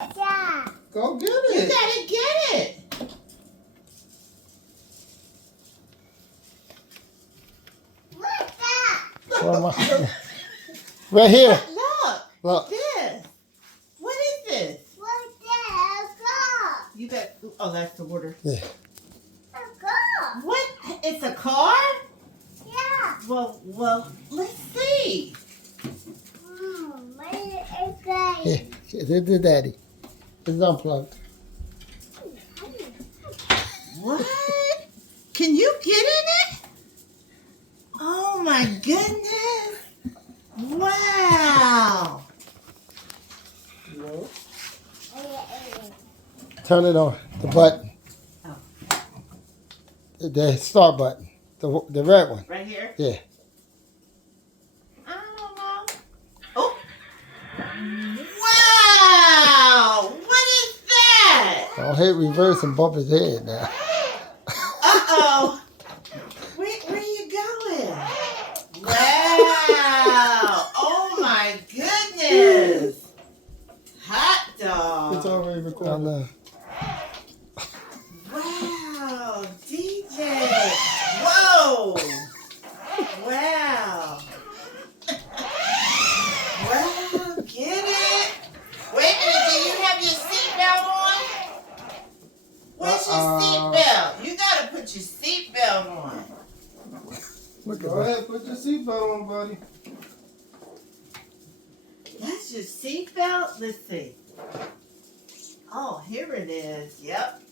Yeah. Go get it. You gotta get it. What's that? Where am I? Right here. Look. Look. This. What is this? What's that? You got. Oh, that's the water. Yeah. A car. What? It's a car? Yeah. Well, let's see. What is that? Here. This is Daddy. It's unplugged. What? Can you get in it? Oh my goodness. Wow. No. Turn it on. The button. Oh. The start button. The red one. Right here? Yeah. I don't know. Oh. Wow. What is that? Don't hit reverse and bump his head now. Uh-oh. Where you going? Wow. Oh my goodness. Hot dog. It's already recorded. I know. Wow, DJ. Whoa. Wow. Wow, get it? Wait a minute, do you have your seatbelt on? Where's your seatbelt? You gotta put your seatbelt on. Look Go at that. ahead, put your seatbelt on, buddy. That's your seatbelt? Let's see. Oh, here it is. Yep.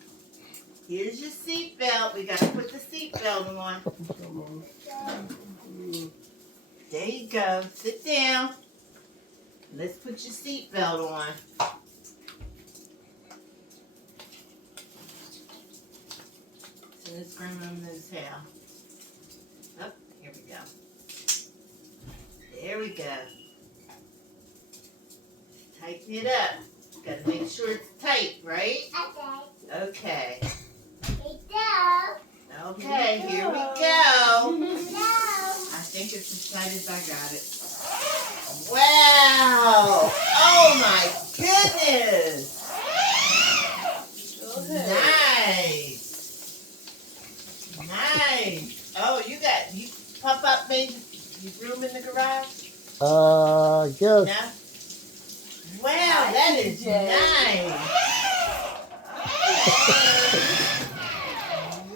Here's your seatbelt. We gotta put the seatbelt on. Come on. There you go. Sit down. Let's put your seatbelt on. So let's remove this tail. Oh, here we go. There we go. Tighten it up. Gotta make sure it's tight, right? Okay. Okay. Hey, go. Okay, here we go. Go. I think it's as tight as I got it. Wow! Oh my goodness! Nice! Nice! Oh, you pop up made room in the garage? Yes. No? Wow, that is nice!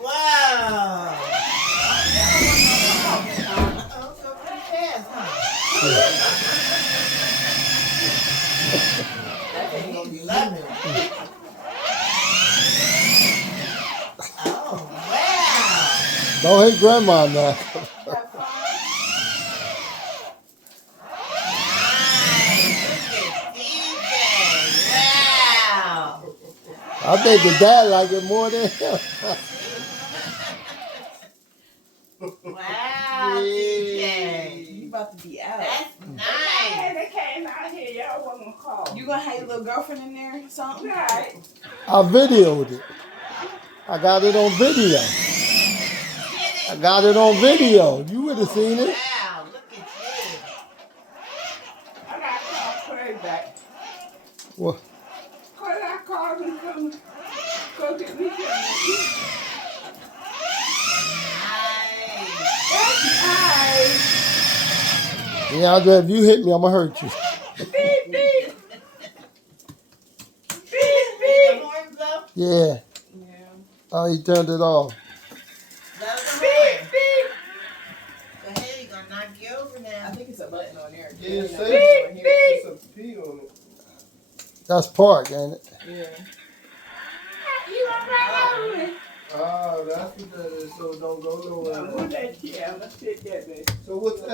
Wow! Oh, go pretty fast, huh? That ain't gonna be loving it. Oh, wow! Don't hit grandma now. Nice! Look at DJ! Wow! I think the dad like it more than him. Wow, DJ! You about to be out. That's nice! They came out here, y'all wasn't call. You gonna have your little girlfriend in there or something? Right. I videoed it. I got it on video. I got it on video. You would have seen it. Wow, look at you! I got to call Craig back. Well, Cause I called him to go get me something. Nice! That's nice. yeah, Andre, if you hit me, I'm going to hurt you. Beep, beep. Beep, The beep. horn blow? Yeah. Yeah. Oh, he turned it off. Blow the Beep, horn. beep. Go ahead, he's gonna knock you over I now. think it's a button on there. Yeah, It's say on here. it's a P on it. That's park, ain't it? Yeah. You gonna run over me? Ah, that's what that is, so don't go I'm nowhere. gonna let you have a sit there, baby. So what's S?